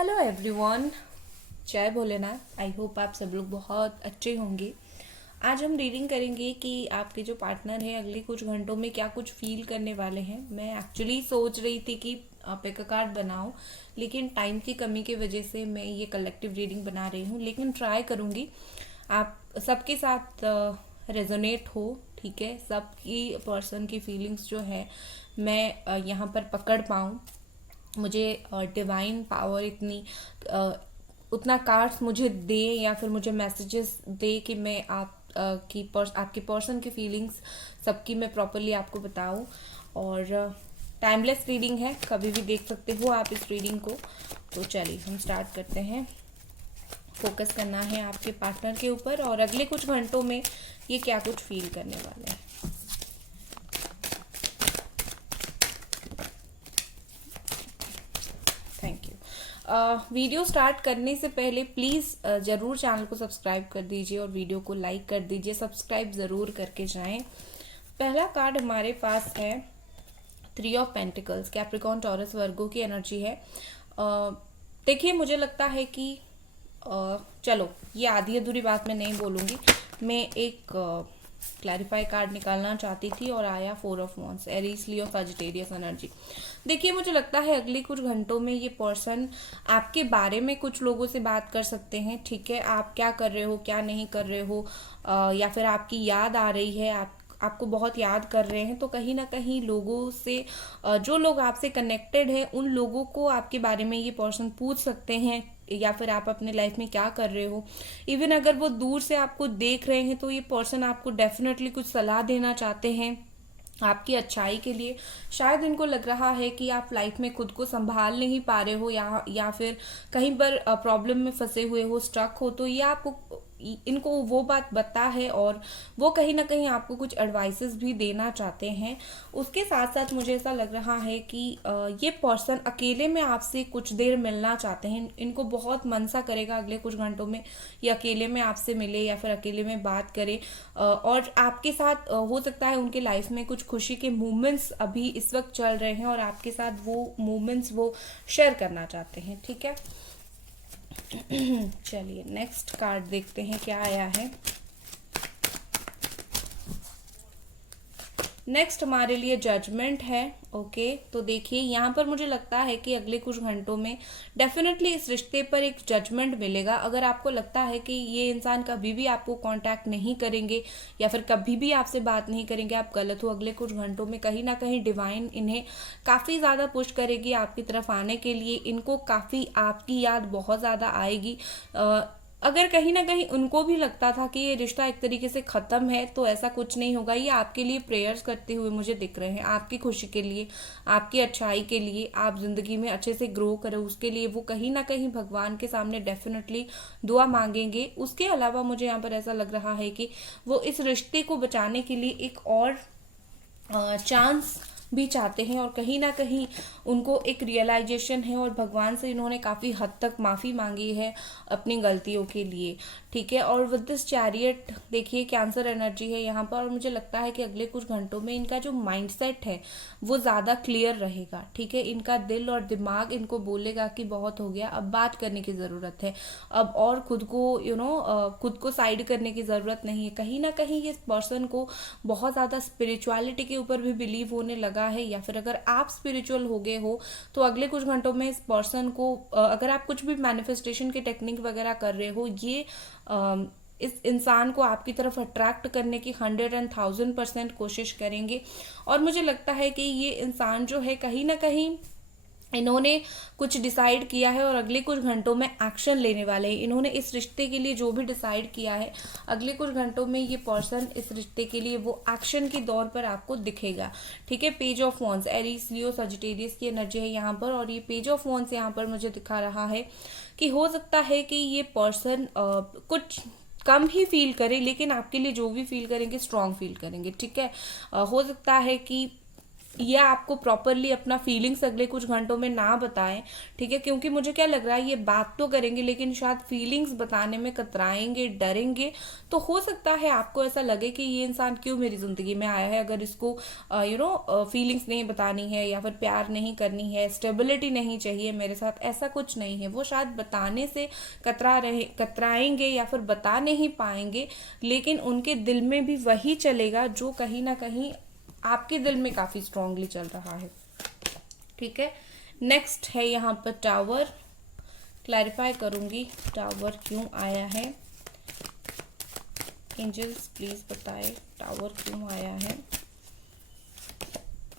Hello everyone, जय Bholenath. I hope आप सब लोग बहुत अच्छे होंगे। आज हम रीडिंग करेंगे कि आपके जो पार्टनर है अगले कुछ घंटों में क्या कुछ फील करने वाले हैं। मैं एक्चुअली सोच रही थी कि पिक अ कार्ड बनाऊं, लेकिन टाइम की कमी की वजह से मैं ये कलेक्टिव रीडिंग बना रही हूँ। लेकिन ट्राई करूँगी आप सबके साथ रेजोनेट हो। ठीक है, सबकी पर्सन की फीलिंग्स जो है मैं यहाँ पर पकड़ पाऊँ। मुझे डिवाइन पावर इतनी उतना कार्ड्स मुझे दे या फिर मुझे मैसेजेस दे कि मैं आपकी पर्सन की फीलिंग्स सबकी मैं प्रॉपरली आपको बताऊं। और टाइमलेस रीडिंग है, कभी भी देख सकते हो आप इस रीडिंग को। तो चलिए हम स्टार्ट करते हैं। फोकस करना है आपके पार्टनर के ऊपर और अगले कुछ घंटों में ये क्या कुछ फील करने वाले हैं। Thank you. वीडियो स्टार्ट करने से पहले प्लीज़ ज़रूर चैनल को सब्सक्राइब कर दीजिए और वीडियो को लाइक कर दीजिए। सब्सक्राइब ज़रूर करके जाएं। पहला कार्ड हमारे पास है 3 ऑफ पेंटिकल्स। कैप्रिकॉर्न, टॉरस, वर्गो की एनर्जी है। देखिए, मुझे लगता है कि चलो ये आधी अधूरी बात मैं नहीं बोलूँगी। मैं एक क्लैरिफाई कार्ड निकालना चाहती थी और आया 4 of wands, Aries, Leo, Sagittarius energy. देखिए, मुझे लगता है अगले कुछ घंटों में ये पर्सन आपके बारे में कुछ लोगों से बात कर सकते हैं। ठीक है, आप क्या कर रहे हो, क्या नहीं कर रहे हो, या फिर आपकी याद आ रही है, आपको बहुत याद कर रहे हैं। तो कहीं ना कहीं लोगों से जो लोग आपसे कनेक्टेड हैं उन लोगों को आपके बारे में ये पर्सन पूछ सकते हैं, या फिर आप अपने लाइफ में क्या कर रहे हो। इवन अगर वो दूर से आपको देख रहे हैं तो ये पर्सन आपको डेफिनेटली कुछ सलाह देना चाहते हैं आपकी अच्छाई के लिए। शायद इनको लग रहा है कि आप लाइफ में खुद को संभाल नहीं पा रहे हो, या फिर कहीं पर प्रॉब्लम में फंसे हुए हो, स्टक हो। तो ये आपको इनको वो बात बता है और वो कहीं ना कहीं आपको कुछ एडवाइसेस भी देना चाहते हैं। उसके साथ साथ मुझे ऐसा लग रहा है कि ये पर्सन अकेले में आपसे कुछ देर मिलना चाहते हैं। इनको बहुत मन सा करेगा अगले कुछ घंटों में ये अकेले में आपसे मिले या फिर अकेले में बात करे। और आपके साथ हो सकता है उनके लाइफ में कुछ खुशी के मोमेंट्स अभी इस वक्त चल रहे हैं और आपके साथ वो मोमेंट्स वो शेयर करना चाहते हैं। ठीक है, चलिए नेक्स्ट कार्ड देखते हैं क्या आया है। नेक्स्ट हमारे लिए जजमेंट है। ओके, तो देखिए यहाँ पर मुझे लगता है कि अगले कुछ घंटों में डेफिनेटली इस रिश्ते पर एक जजमेंट मिलेगा। अगर आपको लगता है कि ये इंसान कभी भी आपको कांटेक्ट नहीं करेंगे या फिर कभी भी आपसे बात नहीं करेंगे, आप गलत हो। अगले कुछ घंटों में कहीं ना कहीं डिवाइन इन्हें काफ़ी ज़्यादा पुश करेगी आपकी तरफ आने के लिए। इनको काफ़ी आपकी याद बहुत ज़्यादा आएगी। अगर कहीं ना कहीं उनको भी लगता था कि ये रिश्ता एक तरीके से ख़त्म है, तो ऐसा कुछ नहीं होगा। ये आपके लिए प्रेयर्स करते हुए मुझे दिख रहे हैं, आपकी खुशी के लिए, आपकी अच्छाई के लिए, आप ज़िंदगी में अच्छे से ग्रो करें उसके लिए वो कहीं ना कहीं भगवान के सामने डेफिनेटली दुआ मांगेंगे। उसके अलावा मुझे यहाँ पर ऐसा लग रहा है कि वो इस रिश्ते को बचाने के लिए एक और चांस भी चाहते हैं और कहीं ना कहीं उनको एक रियलाइजेशन है और भगवान से इन्होंने काफ़ी हद तक माफ़ी मांगी है अपनी गलतियों के लिए। ठीक है, और विद दिस चैरियट देखिए कैंसर एनर्जी है यहाँ पर और मुझे लगता है कि अगले कुछ घंटों में इनका जो माइंडसेट है वो ज़्यादा क्लियर रहेगा। ठीक है, इनका दिल और दिमाग इनको बोलेगा कि बहुत हो गया, अब बात करने की ज़रूरत है, अब और खुद को खुद को साइड करने की ज़रूरत नहीं है। कहीं ना कहीं इस पर्सन को बहुत ज़्यादा स्पिरिचुअलिटी के ऊपर भी बिलीव होने लगा है, या फिर अगर आप स्पिरिचुअल हो गए हो तो अगले कुछ घंटों में इस पर्सन को अगर आप कुछ भी मैनिफेस्टेशन के टेक्निक वगैरह कर रहे हो, ये इस इंसान को आपकी तरफ अट्रैक्ट करने की 100% कोशिश करेंगे। और मुझे लगता है कि ये इंसान जो है कहीं ना कहीं इन्होंने कुछ डिसाइड किया है और अगले कुछ घंटों में एक्शन लेने वाले हैं। इन्होंने इस रिश्ते के लिए जो भी डिसाइड किया है अगले कुछ घंटों में ये पर्सन इस रिश्ते के लिए वो एक्शन के दौर पर आपको दिखेगा। ठीक है, page of wands, Aries, Leo, Sagittarius की एनर्जी है यहाँ पर और ये पेज ऑफ वॉन्ड्स यहाँ पर मुझे दिखा रहा है कि हो सकता है कि ये पर्सन कुछ कम ही फील करे, लेकिन आपके लिए जो भी फील करेंगे स्ट्रांग फील करेंगे। ठीक है, हो सकता है कि या आपको प्रॉपरली अपना फीलिंग्स अगले कुछ घंटों में ना बताएं, ठीक है, क्योंकि मुझे क्या लग रहा है ये बात तो करेंगे लेकिन शायद फीलिंग्स बताने में कतराएंगे, डरेंगे। तो हो सकता है आपको ऐसा लगे कि ये इंसान क्यों मेरी जिंदगी में आया है, अगर इसको फीलिंग्स नहीं बतानी है या फिर प्यार नहीं करनी है, स्टेबिलिटी नहीं चाहिए मेरे साथ, ऐसा कुछ नहीं है। वो शायद बताने से कतराएंगे या फिर बता नहीं पाएंगे, लेकिन उनके दिल में भी वही चलेगा जो कहीं ना कहीं आपके दिल में काफी स्ट्रांगली चल रहा है, ठीक है। नेक्स्ट है यहाँ पर टावर। क्लैरिफाई करूंगी टावर क्यों आया है। एंजल्स प्लीज बताए टावर क्यों आया है।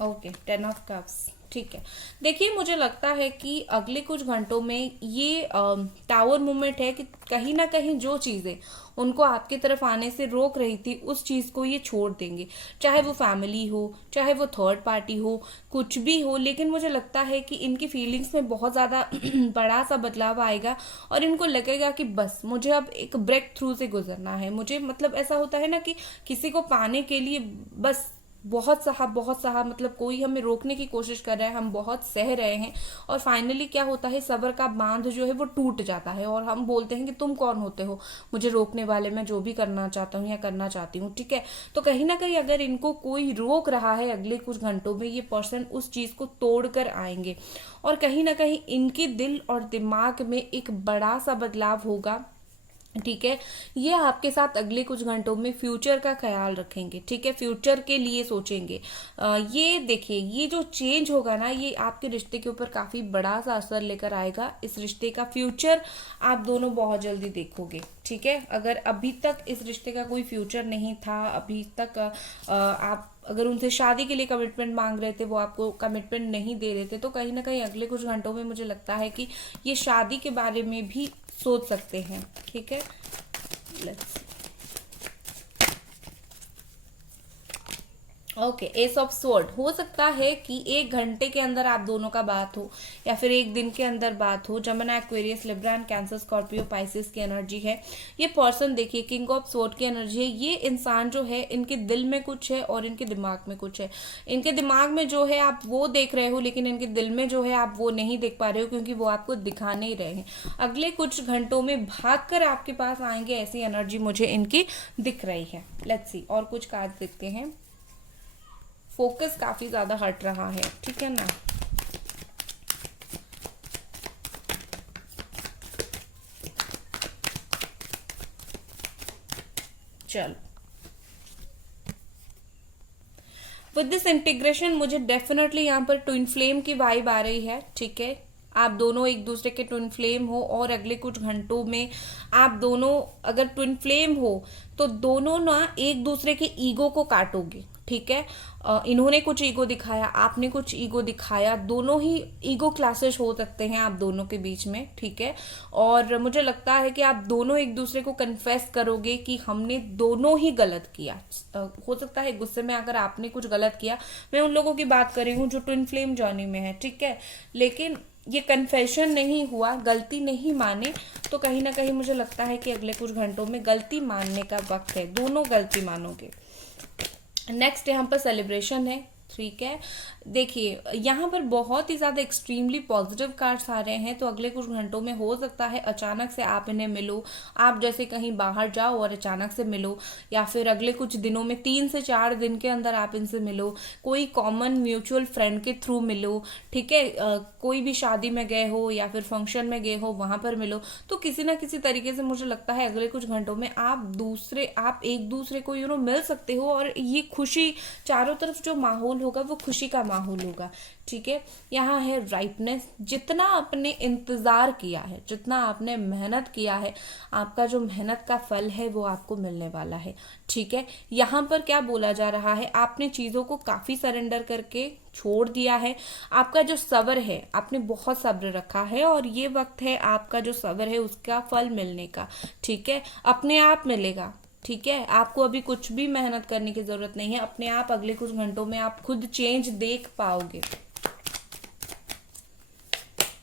ओके, 10 ऑफ कप्स, ठीक है। देखिए मुझे लगता है कि अगले कुछ घंटों में ये टावर मूवमेंट है कि कहीं ना कहीं जो चीजें उनको आपकी तरफ आने से रोक रही थी उस चीज को ये छोड़ देंगे, चाहे वो फैमिली हो, चाहे वो थर्ड पार्टी हो, कुछ भी हो। लेकिन मुझे लगता है कि इनकी फीलिंग्स में बहुत ज्यादा बड़ा सा बदलाव आएगा और इनको लगेगा कि बस मुझे अब एक ब्रेक थ्रू से गुजरना है। मुझे मतलब ऐसा होता है ना कि किसी को पाने के लिए बस बहुत सहा मतलब कोई हमें रोकने की कोशिश कर रहा है, हम बहुत सह रहे हैं और फाइनली क्या होता है, सब्र का बांध जो है वो टूट जाता है और हम बोलते हैं कि तुम कौन होते हो मुझे रोकने वाले, मैं जो भी करना चाहता हूँ या करना चाहती हूँ, ठीक है। तो कहीं ना कहीं अगर इनको कोई रोक रहा है अगले कुछ घंटों में, ये पर्सन उस चीज को तोड़ कर आएंगे और कहीं ना कहीं इनके दिल और दिमाग में एक बड़ा सा बदलाव होगा, ठीक है। ये आपके साथ अगले कुछ घंटों में फ्यूचर का ख्याल रखेंगे, ठीक है, फ्यूचर के लिए सोचेंगे। ये देखिए ये जो चेंज होगा ना, ये आपके रिश्ते के ऊपर काफी बड़ा सा असर लेकर आएगा। इस रिश्ते का फ्यूचर आप दोनों बहुत जल्दी देखोगे, ठीक है। अगर अभी तक इस रिश्ते का कोई फ्यूचर नहीं था, अभी तक आप अगर उनसे शादी के लिए कमिटमेंट मांग रहे थे, वो आपको कमिटमेंट नहीं दे रहे थे, तो कहीं ना कहीं अगले कुछ घंटों में मुझे लगता है कि ये शादी के बारे में भी सोच सकते हैं, ठीक है। Let's okay, S of sword. हो सकता है कि 1 घंटे के अंदर आप दोनों का बात हो या फिर 1 दिन के अंदर बात हो। Jamuna, Aquarius, Libra and cancer, Scorpio, Pisces की एनर्जी है। ये पर्सन देखिए किंग ऑफ स्वॉर्ड की एनर्जी है। ये इंसान जो है इनके दिल में कुछ है और इनके दिमाग में कुछ है। इनके दिमाग में जो है आप वो देख रहे हो, लेकिन इनके दिल में जो है आप वो नहीं देख पा रहे हो क्योंकि वो आपको दिखा नहीं रहे हैं। अगले कुछ घंटों में भागकर आपके पास आएंगे, ऐसी एनर्जी मुझे इनकी दिख रही है। लेट्स सी और कुछ कार्ड देखते हैं। फोकस काफी ज्यादा हट रहा है, ठीक है ना। चलो, विद दिस इंटीग्रेशन मुझे डेफिनेटली यहाँ पर ट्विन फ्लेम की वाइब आ रही है, ठीक है। आप दोनों एक दूसरे के ट्विन फ्लेम हो और अगले कुछ घंटों में आप दोनों अगर ट्विन फ्लेम हो तो दोनों ना एक दूसरे के ईगो को काटोगे, ठीक है। इन्होंने कुछ ईगो दिखाया, आपने कुछ ईगो दिखाया, दोनों ही ईगो क्लासेस हो सकते हैं आप दोनों के बीच में, ठीक है। और मुझे लगता है कि आप दोनों एक दूसरे को कन्फेस करोगे कि हमने दोनों ही गलत किया। हो सकता है गुस्से में अगर आपने कुछ गलत किया, मैं उन लोगों की बात कर रही हूँ जो ट्विन फ्लेम जर्नी में है, ठीक है, लेकिन ये कन्फेशन नहीं हुआ, गलती नहीं माने, तो कहीं ना कहीं मुझे लगता है कि अगले कुछ घंटों में गलती मानने का वक्त है, दोनों गलती मानोगे। नेक्स्ट यहाँ पर सेलिब्रेशन है, ठीक है। देखिए यहाँ पर बहुत ही ज्यादा एक्सट्रीमली पॉजिटिव कार्ड्स आ रहे हैं, तो अगले कुछ घंटों में हो सकता है अचानक से आप इन्हें मिलो, आप जैसे कहीं बाहर जाओ और अचानक से मिलो, या फिर अगले कुछ दिनों में 3 से 4 दिन के अंदर आप इनसे मिलो, कोई कॉमन म्यूचुअल फ्रेंड के थ्रू मिलो, ठीक है। कोई भी शादी में गए हो या फिर फंक्शन में गए हो वहां पर मिलो, तो किसी ना किसी तरीके से मुझे लगता है अगले कुछ घंटों में आप एक दूसरे को मिल सकते हो और ये खुशी, चारों तरफ जो माहौल होगा वो खुशी का माहौल होगा, ठीक है। यहाँ है राइटनेस। जितना आपने इंतजार किया है, जितना आपने मेहनत किया है, आपका जो मेहनत का फल है वो आपको मिलने वाला है, ठीक है। यहाँ पर क्या बोला जा रहा है, आपने चीजों को काफी सरेंडर करके छोड़ दिया है। आपका जो सब्र है, आपने बहुत सब्र रखा है और ये वक्त है आपका जो सब्र है उसका फल मिलने का, ठीक है। अपने आप मिलेगा, ठीक है। आपको अभी कुछ भी मेहनत करने की जरूरत नहीं है, अपने आप अगले कुछ घंटों में आप खुद चेंज देख पाओगे।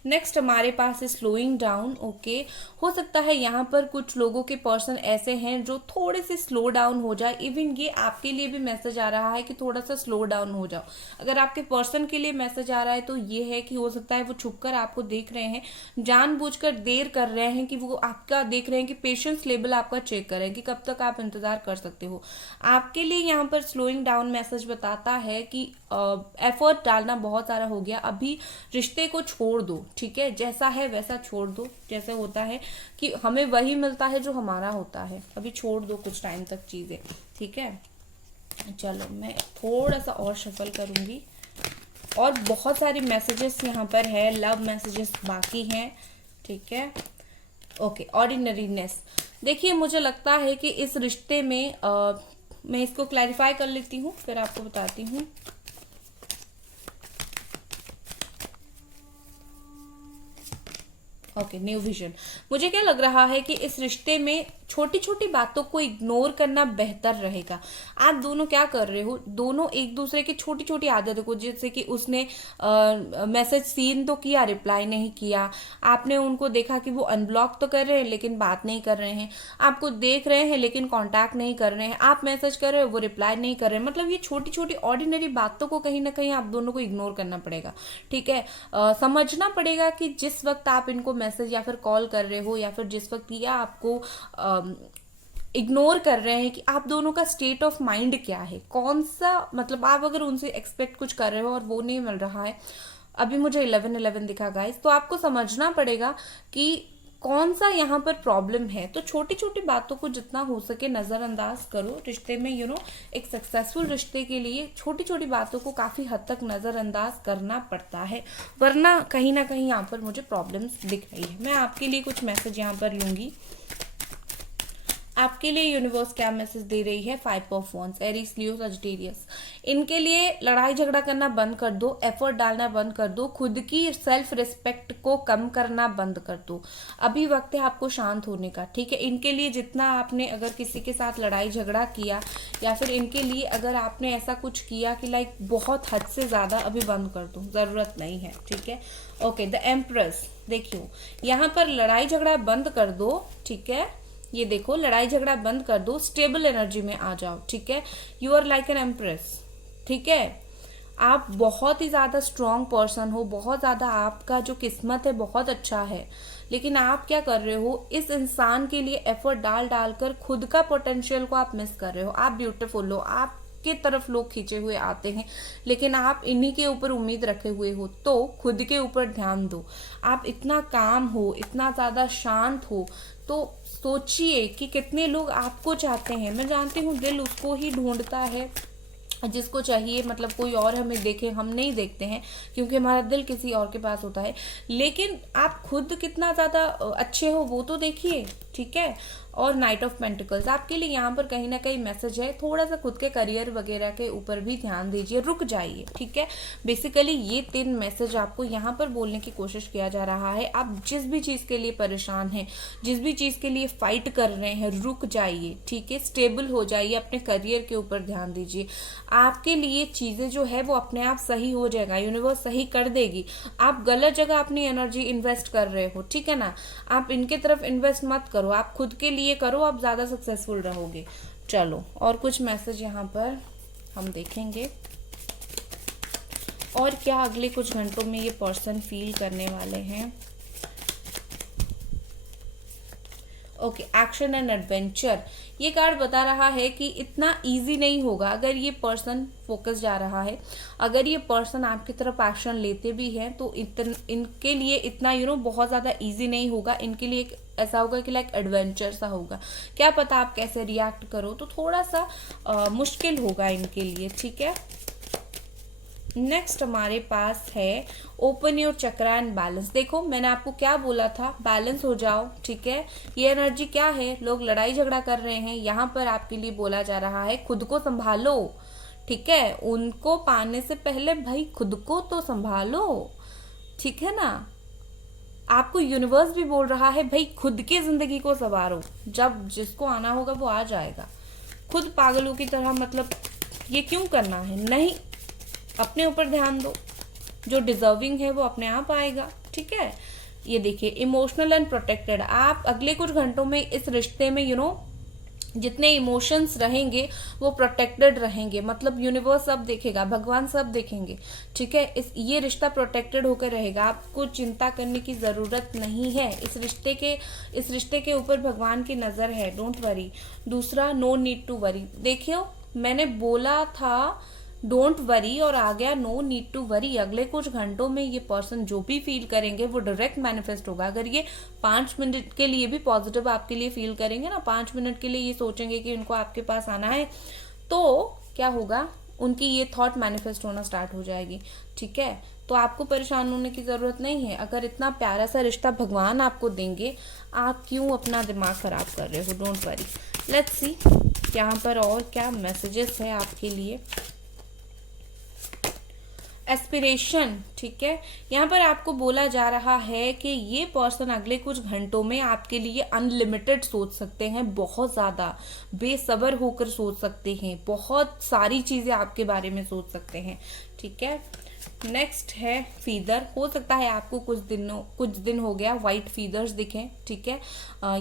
नेक्स्ट हमारे पास है स्लोइंग डाउन। ओके, हो सकता है यहाँ पर कुछ लोगों के पर्सन ऐसे हैं जो थोड़े से स्लो डाउन हो जाए। इवन ये आपके लिए भी मैसेज आ रहा है कि थोड़ा सा स्लो डाउन हो जाओ। अगर आपके पर्सन के लिए मैसेज आ रहा है तो ये है कि हो सकता है वो छुपकर आपको देख रहे हैं, जानबूझकर देर कर रहे हैं कि वो आपका देख रहे हैं कि पेशेंस लेवल आपका चेक करें कि कब तक आप इंतजार कर सकते हो। आपके लिए यहाँ पर स्लोइंग डाउन मैसेज बताता है कि एफर्ट डालना बहुत सारा हो गया, अभी रिश्ते को छोड़ दो। ठीक है, जैसा है वैसा छोड़ दो। जैसे होता है कि हमें वही मिलता है जो हमारा होता है, अभी छोड़ दो कुछ टाइम तक चीजें। ठीक है, चलो मैं थोड़ा सा और शफल करूंगी। और बहुत सारी मैसेजेस यहाँ पर है, लव मैसेजेस बाकी हैं। ठीक है, ओके, ऑर्डिनरीनेस। देखिए मुझे लगता है कि इस रिश्ते में मैं इसको क्लैरिफाई कर लेती हूँ, फिर आपको बताती हूँ। Okay, new vision. मुझे क्या लग रहा है कि इस रिश्ते में छोटी छोटी बातों को इग्नोर करना बेहतर रहेगा। आप दोनों क्या कर रहे हो, दोनों एक दूसरे की छोटी छोटी आदतों को, जैसे कि उसने मैसेज सीन तो किया, रिप्लाई नहीं किया, आपने उनको देखा कि वो अनब्लॉक तो कर रहे हैं लेकिन बात नहीं कर रहे हैं, आपको देख रहे हैं लेकिन कांटेक्ट नहीं कर रहे हैं, आप मैसेज कर रहे हो वो रिप्लाई नहीं कर रहे हैं। मतलब ये छोटी छोटी ऑर्डिनरी बातों को कहीं ना कहीं आप दोनों को इग्नोर करना पड़ेगा। ठीक है, समझना पड़ेगा कि जिस वक्त आप इनको मैसेज या फिर कॉल कर रहे हो, या फिर जिस वक्त ये आपको इग्नोर कर रहे हैं, कि आप दोनों का स्टेट ऑफ माइंड क्या है, कौन सा, मतलब आप अगर उनसे एक्सपेक्ट कुछ कर रहे हो और वो नहीं मिल रहा है। अभी मुझे 11-11 दिखा गाइस, तो आपको समझना पड़ेगा कि कौन सा यहाँ पर प्रॉब्लम है। तो छोटी छोटी बातों को जितना हो सके नजरअंदाज करो रिश्ते में। एक सक्सेसफुल रिश्ते के लिए छोटी छोटी बातों को काफी हद तक नजरअंदाज करना पड़ता है, वरना कहीं ना कहीं यहाँ पर मुझे प्रॉब्लम्स दिख रही है। मैं आपके लिए कुछ मैसेज यहाँ पर लूंगी। आपके लिए यूनिवर्स क्या मैसेज दे रही है? 5 of wands, Aries, Leo, Sagittarius. इनके लिए लड़ाई झगड़ा करना बंद कर दो, एफर्ट डालना बंद कर दो, खुद की सेल्फ रिस्पेक्ट को कम करना बंद कर दो। अभी वक्त है आपको शांत होने का। ठीक है, इनके लिए जितना आपने अगर किसी के साथ लड़ाई झगड़ा किया, या फिर इनके लिए अगर आपने ऐसा कुछ किया कि लाइक बहुत हद से ज्यादा, अभी बंद कर दो, जरूरत नहीं है। ठीक है, ओके, द एम्प्रेस। देखियो यहाँ पर लड़ाई झगड़ा बंद कर दो। ठीक है, ये देखो लड़ाई झगड़ा बंद कर दो, स्टेबल एनर्जी में आ जाओ। ठीक है, you are like an empress. ठीक है, आप बहुत ही ज्यादा स्ट्रॉन्ग पर्सन हो, बहुत ज्यादा आपका जो किस्मत है बहुत अच्छा है, लेकिन आप क्या कर रहे हो, इस इंसान के लिए एफर्ट डाल डालकर खुद का पोटेंशियल को आप मिस कर रहे हो। आप ब्यूटीफुल हो, आप के तरफ लोग खींचे हुए आते हैं, लेकिन आप इन्हीं के ऊपर उम्मीद रखे हुए हो, तो खुद के ऊपर ध्यान दो। आप इतना काम हो, इतना ज्यादा शांत हो, तो सोचिए कि कितने लोग आपको चाहते हैं। मैं जानती हूँ दिल उसको ही ढूंढता है जिसको चाहिए, मतलब कोई और हमें देखे, हम नहीं देखते हैं क्योंकि हमारा दिल किसी और के पास होता है। लेकिन आप खुद कितना ज्यादा अच्छे हो वो तो देखिए। ठीक है, और नाइट ऑफ पेंटिकल्स आपके लिए यहाँ पर कहीं ना कहीं मैसेज है, थोड़ा सा खुद के करियर वगैरह के ऊपर भी ध्यान दीजिए, रुक जाइए। ठीक है, बेसिकली ये 3 मैसेज आपको यहाँ पर बोलने की कोशिश किया जा रहा है। आप जिस भी चीज के लिए परेशान हैं, जिस भी चीज के लिए फाइट कर रहे हैं, रुक जाइए। ठीक है, स्टेबल हो जाइए, अपने करियर के ऊपर ध्यान दीजिए। आपके लिए चीजें जो है वो अपने आप सही हो जाएगा, यूनिवर्स सही कर देगी। आप गलत जगह अपनी एनर्जी इन्वेस्ट कर रहे हो, ठीक है ना, आप इनके तरफ इन्वेस्ट मत करो, आप खुद के लिए करो, आप ज्यादा सक्सेसफुल रहोगे। चलो और कुछ मैसेज यहाँ पर हम देखेंगे, और क्या अगले कुछ घंटों में ये पर्सन फील करने वाले हैं। Okay, action and adventure. ये कार्ड बता रहा है कि इतना इजी नहीं होगा अगर ये पर्सन फोकस जा रहा है, अगर ये पर्सन आपकी तरफ एक्शन लेते भी हैं तो इनके लिए इतना बहुत ज्यादा इजी नहीं होगा। इनके लिए एक ऐसा होगा कि लाइक एडवेंचर सा होगा, क्या पता आप कैसे रिएक्ट करो, तो थोड़ा सा मुश्किल होगा इनके लिए। ठीक है, नेक्स्ट हमारे पास है open your chakra and balance. देखो मैंने आपको क्या बोला था, बैलेंस हो जाओ। ठीक है, ये एनर्जी क्या है, लोग लड़ाई झगड़ा कर रहे हैं, यहाँ पर आपके लिए बोला जा रहा है खुद को संभालो। ठीक है, उनको पाने से पहले भाई खुद को तो संभालो। ठीक है ना, आपको यूनिवर्स भी बोल रहा है भाई खुद की जिंदगी को संवारो, जब जिसको आना होगा वो आ जाएगा। खुद पागलों की तरह मतलब ये क्यों करना है, नहीं, अपने ऊपर ध्यान दो, जो डिजर्विंग है वो अपने आप आएगा। ठीक ठीक है। ये देखिए इमोशनल एंड प्रोटेक्टेड, आप अगले कुछ घंटों में इस रिश्ते में जितने इमोशंस रहेंगे वो प्रोटेक्टेड रहेंगे, मतलब यूनिवर्स सब देखेगा, भगवान सब देखेंगे, ठीक है। ये रिश्ता प्रोटेक्टेड होकर रहेगा, आपको चिंता करने की जरूरत नहीं है। इस रिश्ते के ऊपर भगवान की नजर है, डोंट वरी। दूसरा, नो नीड टू वरी। देखियो मैंने बोला था डोंट वरी और आ गया नो नीड टू वरी। अगले कुछ घंटों में ये पर्सन जो भी फील करेंगे वो डायरेक्ट मैनिफेस्ट होगा। अगर ये 5 मिनट के लिए भी पॉजिटिव आपके लिए फील करेंगे ना, 5 मिनट के लिए ये सोचेंगे कि उनको आपके पास आना है, तो क्या होगा, उनकी ये थॉट मैनिफेस्ट होना स्टार्ट हो जाएगी, ठीक है। तो आपको परेशान होने की जरूरत नहीं है। अगर इतना प्यारा सा रिश्ता भगवान आपको देंगे, आप क्यों अपना दिमाग खराब कर रहे हो, डोंट वरी। लेट्स सी यहाँ पर और क्या मैसेजेस है आपके लिए। एस्पिरेशन, ठीक है। यहाँ पर आपको बोला जा रहा है कि ये पर्सन अगले कुछ घंटों में आपके लिए अनलिमिटेड सोच सकते हैं, बहुत ज्यादा बेसब्र होकर सोच सकते हैं, बहुत सारी चीजें आपके बारे में सोच सकते हैं, ठीक है। नेक्स्ट है फीदर। हो सकता है आपको कुछ दिन हो गया व्हाइट फीदर्स दिखें, ठीक है।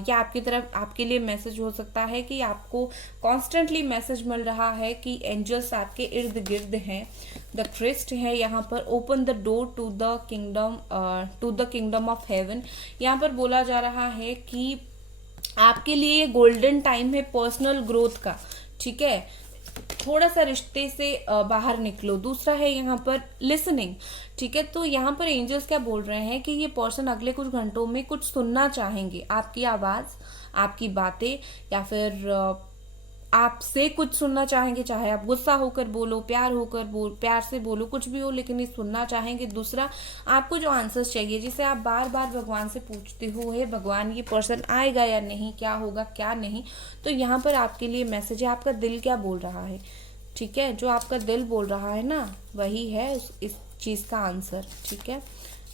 या आपकी तरफ आपके लिए मैसेज हो सकता है कि आपको कॉन्स्टेंटली मैसेज मिल रहा है कि एंजल्स आपके इर्द गिर्द हैं। द क्रिस्ट है यहाँ पर, open the door to the kingdom of heaven. यहाँ पर बोला जा रहा है कि आपके लिए ये गोल्डन टाइम है पर्सनल ग्रोथ का, ठीक है। थोड़ा सा रिश्ते से बाहर निकलो। दूसरा है यहाँ पर लिसनिंग, ठीक है। तो यहाँ पर एंजल्स क्या बोल रहे हैं कि ये पर्सन अगले कुछ घंटों में कुछ सुनना चाहेंगे, आपकी आवाज, आपकी बातें, या फिर आपसे कुछ सुनना चाहेंगे, चाहे आप गुस्सा होकर बोलो, प्यार से बोलो, कुछ भी हो, लेकिन ये सुनना चाहेंगे। दूसरा, आपको जो आंसर्स चाहिए, जिसे आप बार बार भगवान से पूछते हो, हे भगवान ये पर्सन आएगा या नहीं, क्या होगा क्या नहीं, तो यहाँ पर आपके लिए मैसेज है, आपका दिल क्या बोल रहा है, ठीक है। जो आपका दिल बोल रहा है ना, वही है इस चीज का आंसर, ठीक है।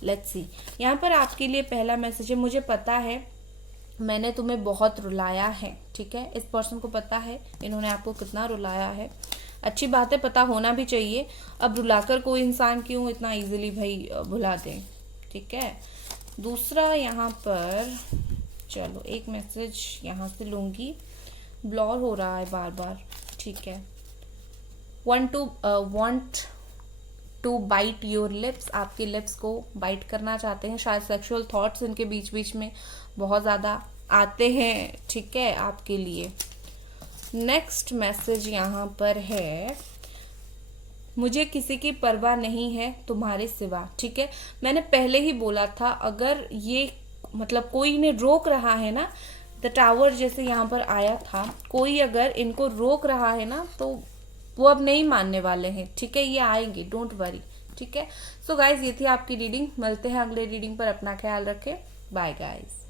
लेट्स सी यहाँ पर आपके लिए पहला मैसेज है, मुझे पता है मैंने तुम्हें बहुत रुलाया है, ठीक है। इस पर्सन को पता है इन्होंने आपको कितना रुलाया है। अच्छी बात है, पता होना भी चाहिए। अब रुलाकर कोई इंसान क्यों इतना इजीली भाई भुला दे, ठीक है। दूसरा यहाँ पर, चलो एक मैसेज यहाँ से लूंगी, ब्लर हो रहा है बार बार, ठीक है। Want to bite your lips, आपके लिप्स को बाइट करना चाहते हैं, शायद सेक्सुअल थॉट्स इनके बीच बीच में बहुत ज्यादा आते हैं, ठीक है, आपके लिए। नेक्स्ट मैसेज यहाँ पर है, मुझे किसी की परवाह नहीं है तुम्हारे सिवा, ठीक है। मैंने पहले ही बोला था, अगर ये मतलब कोई इन्हें रोक रहा है ना, द टावर जैसे यहाँ पर आया था, कोई अगर इनको रोक रहा है ना, तो वो अब नहीं मानने वाले हैं, ठीक है। ये आएंगे, डोंट वरी, ठीक है। सो गाइज, ये थी आपकी रीडिंग। मिलते हैं अगले रीडिंग पर, अपना ख्याल रखें, बाय गाइज।